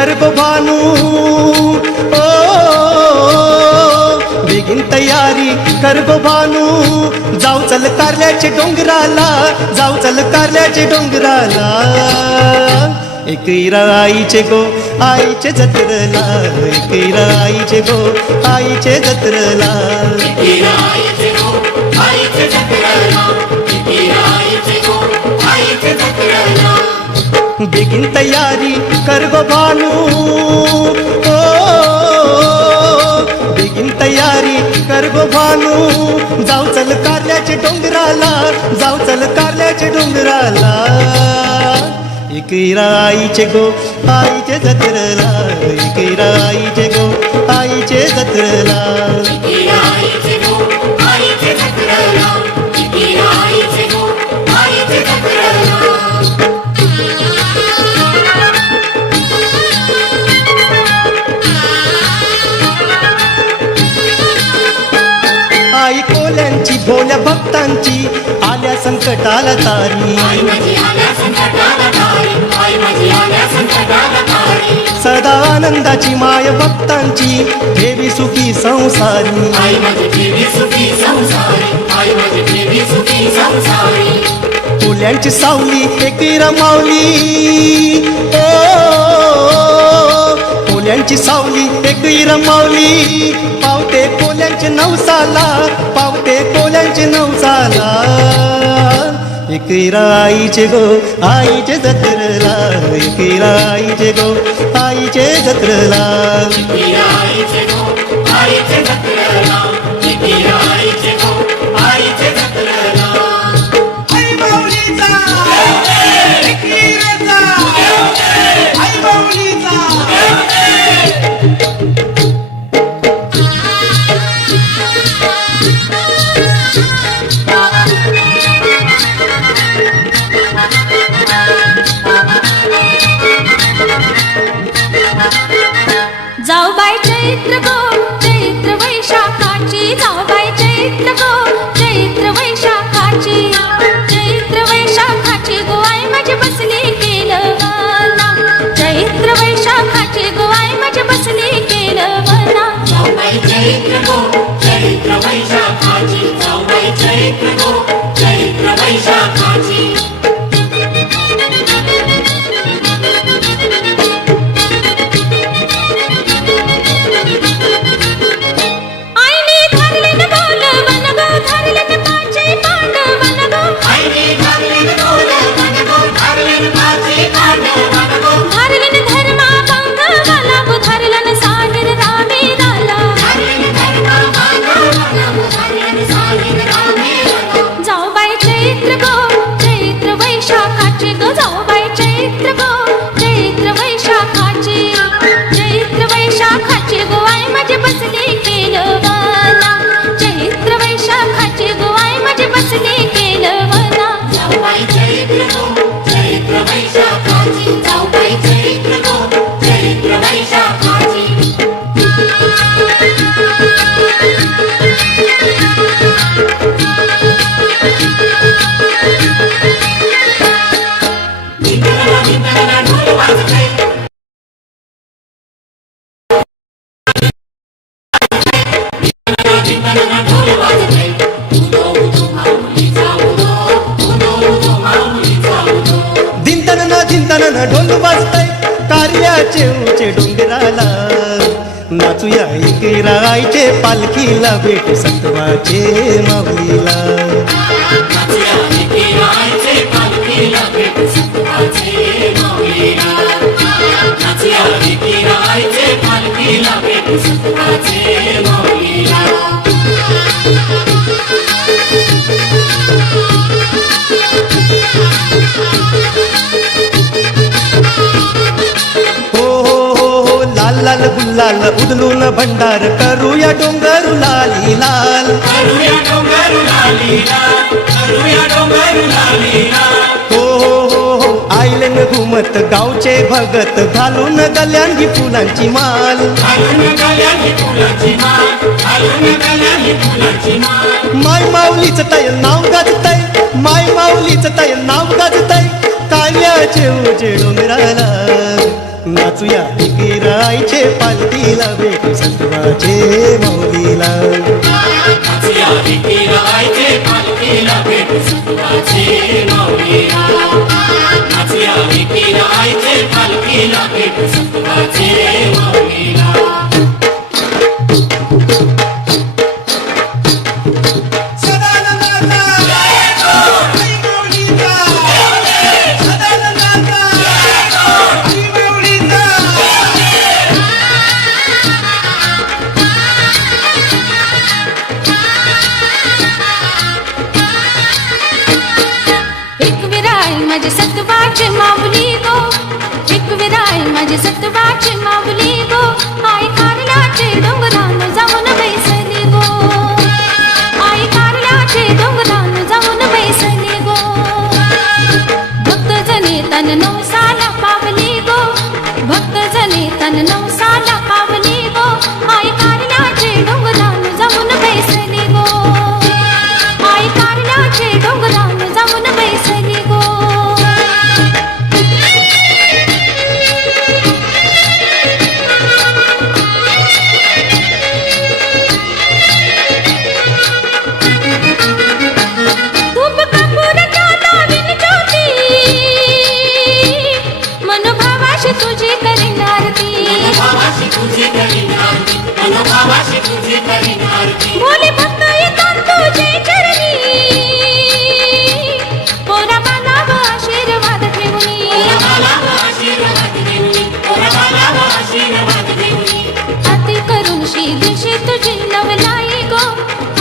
कर गो भानू ओ बेगीन तयारी कर गो भानू जाऊ चल कारल्याच्या डोंगराला जाऊ चल कारल्याच्या डोंगराला एकैरा आईचे गो आईचे जत्रला एकैरा आईचे गो आईचे जत्रला एकैरा आईचे गो आईचे जत्रला एकैरा आईचे गो आईचे जत्रला बेगीन तयारी कर गो भानू ओ बेगीन तयारी कर गो भानू जाऊ चल कारल्याच्या डोंगराला जाऊ चल कारल्याच्या डोंगराला एकैरा आईचे गो आईचे जत्रला एकैरा आईचे गो आईचे जत्रला एकैरा आईचे गो आईचे जत्रला एकैरा आईचे गो आईचे जत्रला आई कोल्यांची भोल्या भक्तांची आल्या संकटाला तारी आई माझी आल्या संकटाला तारी आई माझी आल्या संकटाला तारी सदा आनंदाची माय भक्तांची ठेवी सुखी संसारी आई माझी ठेवी सुखी संसारी आई माझी ठेवी सुखी संसारी कोल्यांची सावली एकैरा माऊली ओ कोल्यांची सावली एकैरा माऊली पावते कोल्यांचे नवसाला पावते कोल्यांचे नवसाला एकैरा आईचे गो आईचे जत्रला एकैरा आईचे गो आईचे जत्रला एकैरा आईचे गो आईचे जत्रला एकैरा आईचे गो आईचे जत्रला आई माऊलीचा एकैराचा आई माऊलीचा जाऊ बाई चैत्र गो चैत्र वैशाखाची जाऊ बाई चैत्र गो चैत्र वैशाखाची चैत्र वैशाखाची गो आई माझी बसली केलं वना चैत्र वैशाखाची गो आई माझी बसली केलं वना जाऊ बाई चैत्र गो चैत्र वैशाखाची जाऊ बाई चैत्र गो चैत्र वैशाखाची आईने धरले न बोल वन गो धरले न पाचे पांडवन गो आईने धरले न बोल वन गो धरले न पाचे पांडवन गो धरले न धर्मा पंग वाला गो धरले न सागर रामे लाला धरले न धर्मा बांधवाला गो धरले न सागर रामे लाला जाऊ बाई चैत्र गो चैत्र वैशाखाची गो जाऊ बाई चैत्र गो चैत्र वैशाखाची चैत्र वैशाखाची गो आई माझी बसली केलं वना चैत्र वैशाखाची गो आई माझी बसली केलं वना जाऊ बाई चैत्र गो चैत्र वैशाखाची जाऊ बाई चैत्र गो चैत्र वैशाखाची धिंगणा धिंगणा ढोल वाजते धिंगणा ढोल वाजते उदो उदो माऊलीचा उदो उदो उदो माऊलीचा उदो धिंतन ढोल वाजतय कार्याचे उंचे डोंगराला नाचूया एकैरा आईचे पालखीला भेट सत्वाचे माऊलीला नाचूया एकैरा आईचे पालखीला भेट सत्वाचे माऊलीला नाचूया एकैरा आईचे पालखीला भेट सत्वाचे माऊलीला लाल गुलाल उदलून भंडार करूया डोंगरू लाली लाल करूया डोंगरू लाली लाल करूया डोंगरू लाली लाल हो आईलन घुमत गावचे भगत घालून गल्यांगी फुलांची माल घालून गल्यांगी फुलांची माल घालून गल्यांगी फुलांची माल माय माऊलीच तय नाव गाजतय माय माऊलीच तय नाव गाजतय काल्याचे उजे डोंगराला नाचूया विठुराईचे पालखीला भेटू सत्वाचे माऊलीला. नाचूया विठुराईचे पालखीला भेटू सत्वाचे माऊलीला. नाचूया विठुराईचे पालखीला भेटू सत्वाचे माऊलीला. सदानंदाचा आई माऊलीचा सदानंदाचा आई माऊलीचा. एक विराई माझे सत्वाचे माऊली गो, एक विराई माझे सत्वाचे माऊली गो. आई कारल्याचे डोंगरान जाऊन बैसली गो, आई कारल्याचे डोंगरान जाऊन बैसली गो. भक्त जने तन नवसाला पावली गो, भक्त जने तन नवसाला पावली गो. आई कारल्याचे डोंगरान जाऊन बैसली गो, आई कारल्याचे डोंगरान जाऊन बैसली गो. धूप कपूर ज्योता बिन ज्योती, मनोभावाशी तुझी करीन आरती. मनोभावाशी तुझी करीन आरती. मनोभावाशी तुझी करीन आरती. भोले भक्त येतात तुझे चरणी, पोरा बांधावं आशीर्वाद ठेवणी. पोराबाला आशीर्वाद देऊनी. पोराबाला आशीर्वाद देऊनी. आरती करून श्री दिशे तुझी नवलाई गो,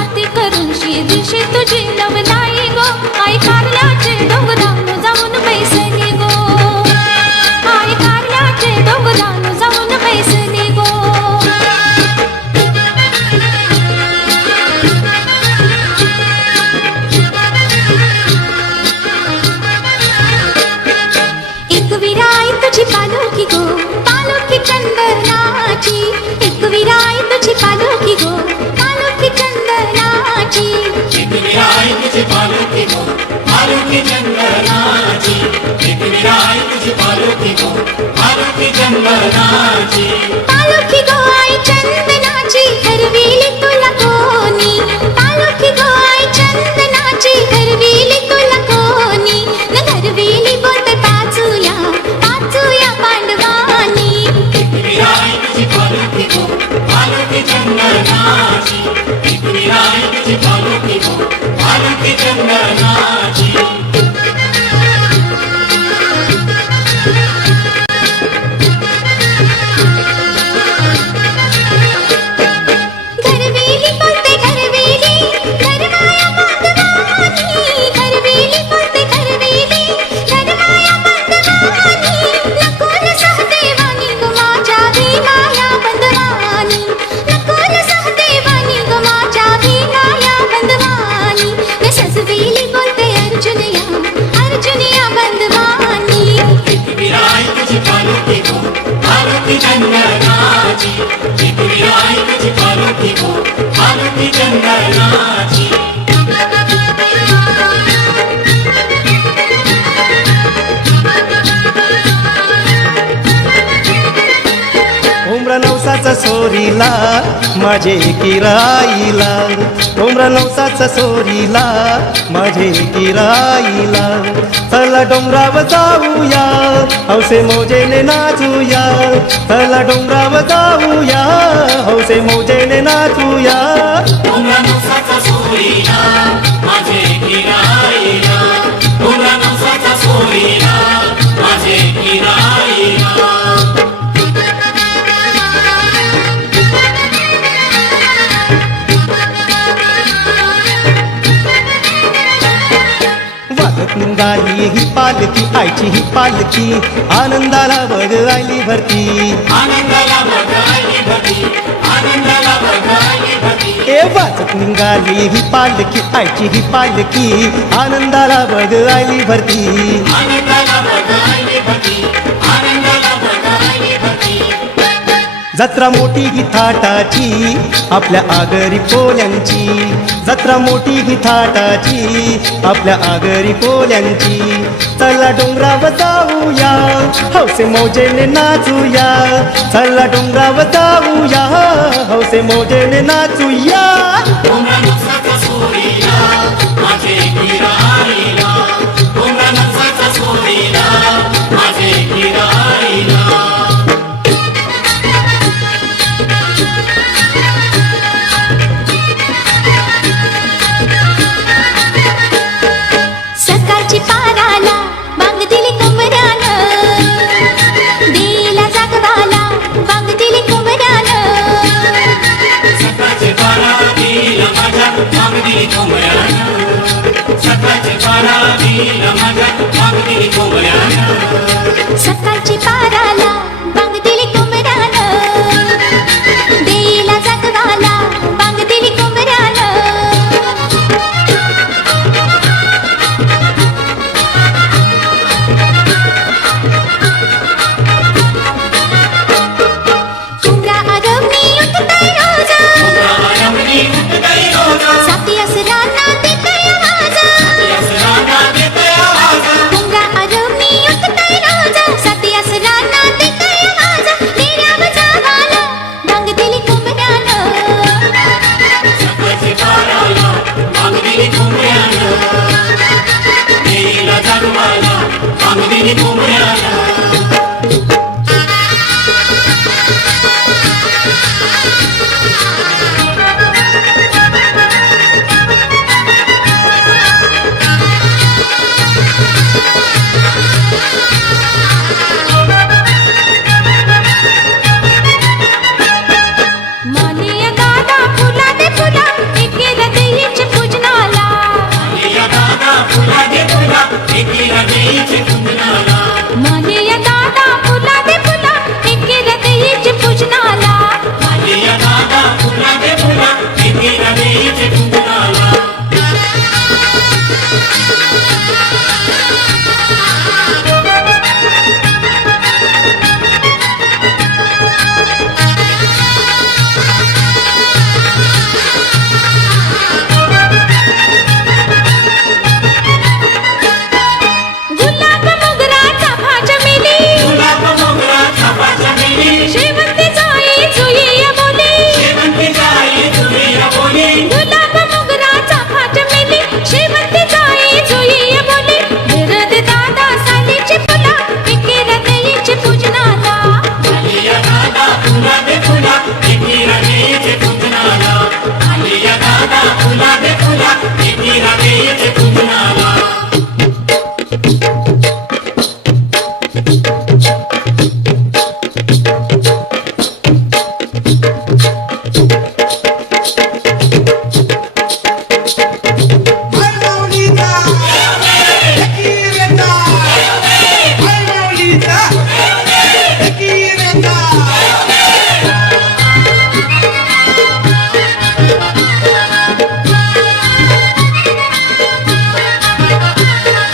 आरती करून श्री दिशे तुझी नवलाई गो. आई कारल्याचे डोंगरान जाऊन बैसली गो, आई कारल्याचे डोंगरान जाऊन बैसली गो. एक विराई तुझी पालखी गो, पालखी चंदनाची. एक विराई तुझी पालखी गो, पालखी चंदनाची. एक विराई तुझी पालखी गो, पालखी चंदनाची. एक विराई तुझी पालखी गो, पालखी चंदनाची. पालखी गो आई चंदनाची, हरविली तुला कोणी. पालखी गो आई चंदनाची, हरविली तुला कोणी. न हरविली बोट पाचूया, पाचूया पांडवानी. एक विराई तुझी पालखी गो, पालखी चंदनाची. एक विराई तुझी पालखी गो, पालखी चंदनाची. घरवेली बोलते घरवेली, घरमाया बांधवानी. घरवेली बोलते घरवेली, घरमाया बांधवानी. नको न सहदेवानी ग माझ्या भीमाया बंधवानी. नको न सहदेवानी ग माझ्या भीमाया बंधवानी. न सजवेली बोलते अर्जुनया, अर्जुनया बंधवानी. एक विराई तुझी पालखी गो, पालखी चंदनाची. एक विराई तुझी पालखी गो, पालखी चंदनाची. उमरा नवसाचा सोरीला माझे किराईला. उमरा नवसाचा सोरीला माझे किराईला. चला डोंगरावर जाऊया, हौसे मोजेने नाचूया. चला डोंगरावर जाऊया, हौसे मोजेने नाचूया. उमरा नवसाचा सोरीला माझे किराईला. उमरा नवसाचा सोरीला माझे किराईला. वाजत निघाली ही पालखी, आईची ही पालखी. आनंदाला बघ आली भरती. आनंदाला बघायली भरती. आनंदाला बघायली भरती. ए वाजत निघाली ही पालखी, आईची ही पालखी. आनंदाला बघ आली भरती. आनंदाला बघायली भरती. आनंदाला बघायली भरती. जत्रा मोठी ही थाटाची आपल्या आगरी कोल्यांची, जत्रा मोठी ही थाटाची आपल्या आगरी कोल्यांची. चला डोंगरावर जाऊया हौसे मौजेने नाचूया, चला डोंगरावर जाऊया हौसे मौजेने नाचूया. डोंगरा नवसाचा सोडीला माझे एकवीरा आईला, डोंगरा नवसाचा सोडीला माझे एकवीरा आईला. सकाळची पाराला बांग दिली कमरानं, दिला जागवाला बांग दिली कमरानं. सकाळचे बारा दिला माझ्या मागणी कोंबड्यानं, सकाळचे बारा दिला माझ्या मागणी कोंबड्यानं. सकाळची पाराला बांग दिली कमरानं, दिला जागवाला बांग दिली कमरानं. कुंभरा आरवणी उठताय रोजा, डोंगरा आरवणी उठताय रोजा, साथी असरांना देताय आवाज. असराना देतोय आवाज. कुंभरा आरवणी उठताय रोजा, साथी असरांना देताय आवाज. डेऱ्यावर जावाला बांग दिली कमरानं, सकाळचे बाराला मागणी कोंबड्यानं, दिला जागवाला मागणी कोंबड्यानं. मानिया दादा फुला दे फुला, एकेला देईचे पूजनाला. या दादा फुला दे फुला, एकीला देईचे कुंदनाला. मानिया दादा फुला दे फुला, एकेला देईचे पूजनाला. या दादा फुला दे फुला, एकीला देईचे कुंदनाला. गुलाब मोगराचा भाज मेली, गुलाब मोगराचा पाचा मेली, शेवंती जाई जुई बोली. शेवंती जाई तुझी बोली. गुलाब मोगराचा भाज मेली, शेवंती जाई जुई बोली. बिरद दादा सालीची फुला, एकेला देईचे पूजनाला. या दादा फुला दे फुला, एकीला देईचे कुंदनाला. या दादा फुला दे फुला, एकीला देईचे कुंदनाला. हरमौलीचा एकीरेचा, हरमौलीचा एकीरेचा.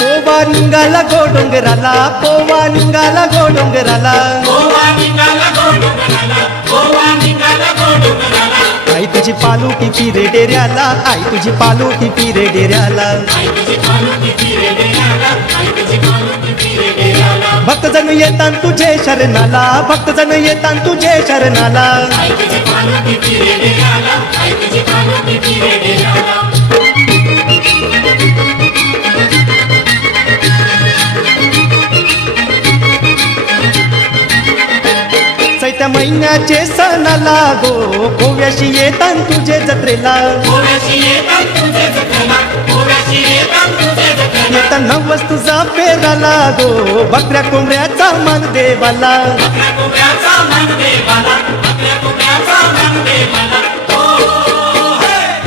पोवा निघाला गो डोंगराला, पोवा निघाला गो डोंगराला. गोवा निघाला गोडोगराला, गोवा निघाला गोडोगराला. आई तुझी पालुकी पिरे डेऱ्याला, आई तुझी पालुकी पिरे डेऱ्याला. आई तुझी पालुकी फिरे डेऱ्याला, आई तुझी पालुकी फिरे डेऱ्याला. भक्तजन येतान तुझे शरणाला, भक्तजन येतान तुझे शरणाला. आई तुझी पालुकी फिरे डेऱ्याला, आई तुझी पालुकी फिरे डेऱ्याला. चैत्या महिन्याचे सणाला गो, गोव्याशी येतान तुझे जत्रेला. गोव्याशी येतात तुझे जत्रेला, गोव्याशी येतात तुझे जत्रेला. येतान नवस तुझा फेराला गो, बकऱ्या कोंबड्याचा मान देवाला. बकऱ्या कोंबड्याचा मान देवाला, बकऱ्या कोंबड्याचा मान देवाला.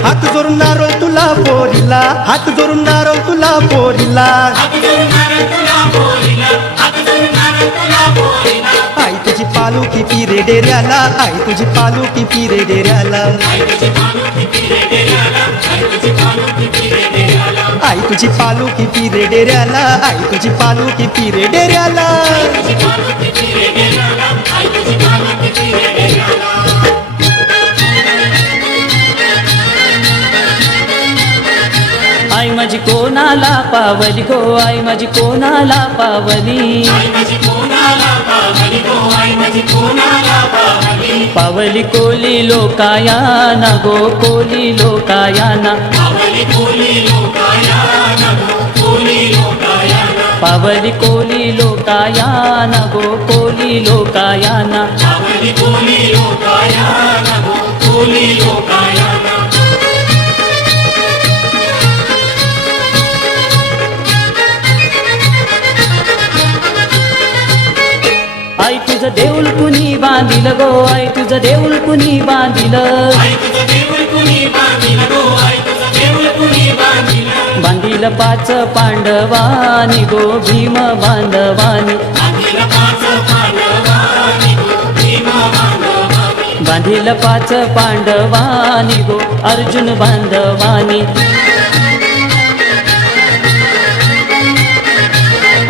हात जोडून नारो तुला पोरीला, हात जोडून नारो तुला पोरीला. हात जोडून नारळ तुला बोलिला, हात जोडून नारळ तुला बोलिला. आई तुझी पालुकी पिरे डेऱ्याला, आई तुझी पालुकी पिरे डेऱ्याला. आई तुझी पालुकी फिरे डेऱ्याला, आई तुझी पालुकी फिरे डेऱ्याला. आई तुझी पालुकी पिरे डेऱ्याला, आई तुझी पालुकी पिरे डेऱ्याला. तुझी पालुकी फिरे डेऱ्याला, आई तुझी तुझी गाणं किती वेळ झाला आई माझी कोणाला पावली गो आई माझी कोणाला पावली आई माझी कोणाला पावली गो आई माझी कोणाला पावली पावली कोली लोकायाना गो कोली लोकायाना पावली कोली लोकायाना गो कोली लोकायाना पावली कोली लोकायाना गो कोली लोकायाना पावली कोली लोकायाना गो कोली लोकायाना आई तुझं देऊळ कुणी बांधिल गो आई तुझं देऊळ कुणी बांधिल आई तुझं देऊळ कुणी बांधिल गो आई तुझं देऊळ कुणी बांधिल बांधिल पाच पांडवानी गो भीम बांधवानी बांधिल पाच पांडवानी गो भीम बांधवानी बांधिल पाच पांडवानी गो अर्जुन बांधवानी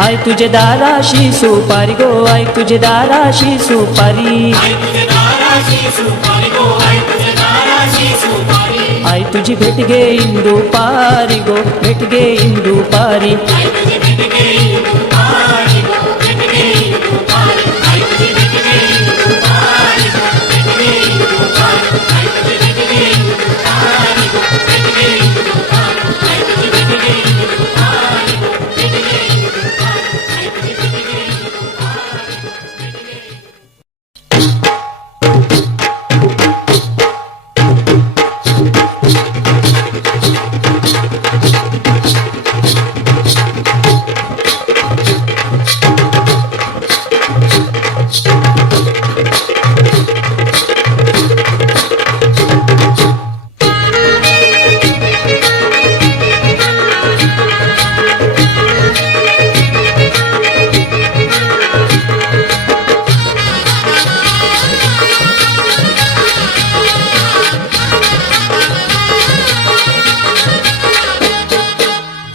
आई तुझे दाराशी सुपारी गो आई तुझे दाराशी सुपारी आई तुझे दाराशी सुपारी गो आई तुझे दाराशी सुपारी आई तुझी भेट गे इंदू पारी गो भेट गे इंदू पारी आई तुझी भेट गे इंदू पारी गो भेट गे इंदू पारी आई तुझी भेट गे इंदू पारी गो भेट गे इंदू पारी आई तुझी भेट गे इंदू पारी गो भेट गे इंदू पारी आई तुझी भेट गे इंदू पारी गो भेट गे इंदू पारी आई तुझी भेट गे इंदू पारी गो भेट गे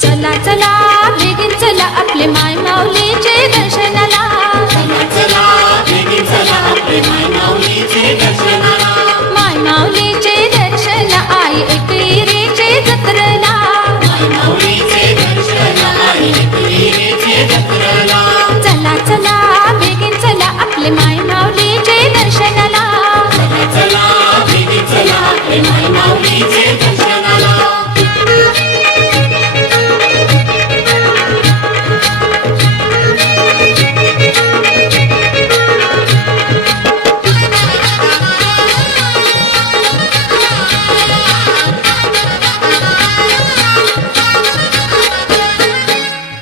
चला चला बेगीन चला आपले माय माऊलीचे दर्शनाला चला बेगीन चला आपले माय माऊलीचे दर्शनाला माय माऊलीचे दर्शन आई एकविरेचे जत्रेला माय माऊलीचे दर्शन आई एकविरेचे जत्रेला चला चला बेगीन चला आपले माय माऊलीचे दर्शनाला चला चला बेगीन चला आपले माय माऊलीचे दर्शनाला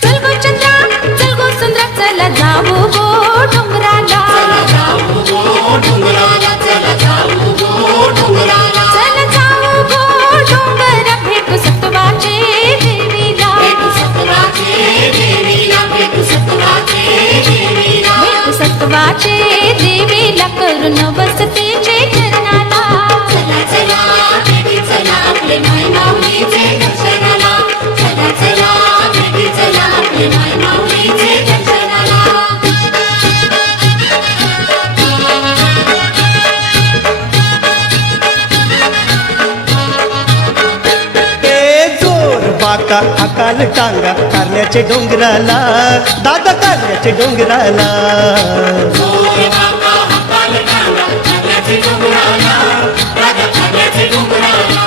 चल गो चंद्रा चल गो सुंदरा चला जाऊ गो डोंगराला चला जाऊ गो डोंगराला चला जाऊ गो डोंगराला चला जाऊ गो डोंगरा भेटू सत्वाचे देवीला भेटू सत्वाचे देवीला भेटू सत्वाचे देवीला भेटू सत्वाचे देवीला करून वसतेचे चरणाला चला चला बेगीन चला आपले माय माऊलीचे दर्शनाला चला चला बेगीन चला आपले माय माऊलीचे दर्शनाला ए जोर बाका अकाल टांगा कारल्याचे डोंगराला दादा कारल्याचे डोंगराला जोर बाबा हकाल टांगा कारल्याचे डोंगराला राजा कारल्याचे डोंगराला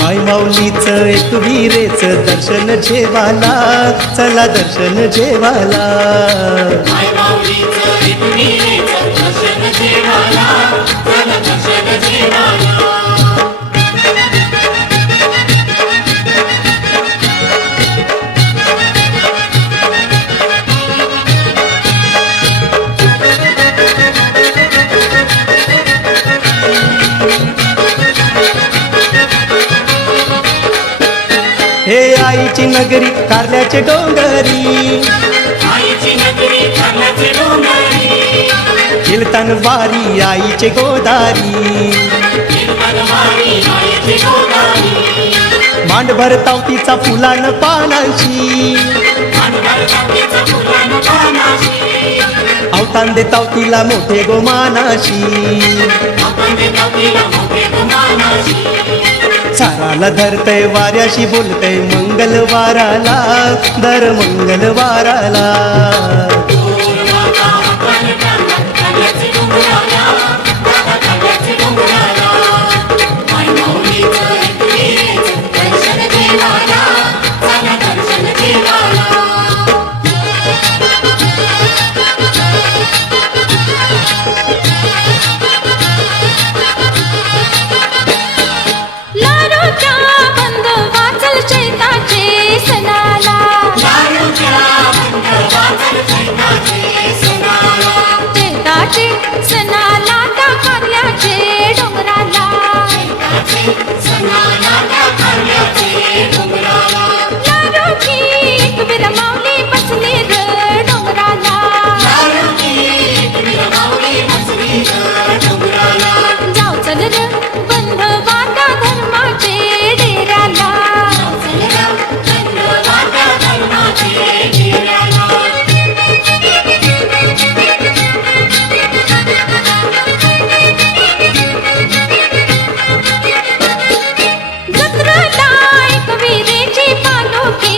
माय माऊलीच एकविरेच दर्शन जेवाला चला दर्शन जेवाला माय माऊलीचं एकविरेचं दर्शन जेवाला चला दर्शन जेवाला हे आईची नगरी कारल्याचे डोंगरी आईची नगरी कारल्याचे डोंगरी कीर्तन वारी आईचे गोदारी कीर्तनवारी आईची गोदारी मांडभर तावतीचा फुलान पानाशी मानभर काठीचं फुलानं पानाशी कांदे तावतीला मोठे गोमानाशी आपण देतो तिला मोठे गुमानाशी साराला धरतय वाऱ्याशी बोलतय मंगलवाराला दर मंगलवाराला माता आपण टांगत काल्याचे डोंगराला दादा काल्याचे डोंगराला माय माऊलीचं एकवीच दर्शन देवाला चला दर्शन देवाला लाडूच्या बंद वाचल चैताचे सणाला लाडूच्या बंद वाजल चैताचे सणाला चैताचे सणाला त्या कार्याचे डोंगराला चैताचे सणाला त्या कार्याचे डोंगराला लाडूची एकवीर माऊली बसली र डोंगराला लाडूची एकवीर माऊली बसली ग डोंगराला जाऊ चल र बंध वाटा धर्माचे डेऱ्याला चलरा बंद वाट्या धर्माचे डेऱ्याला जत्रेला एकविरेची पालखी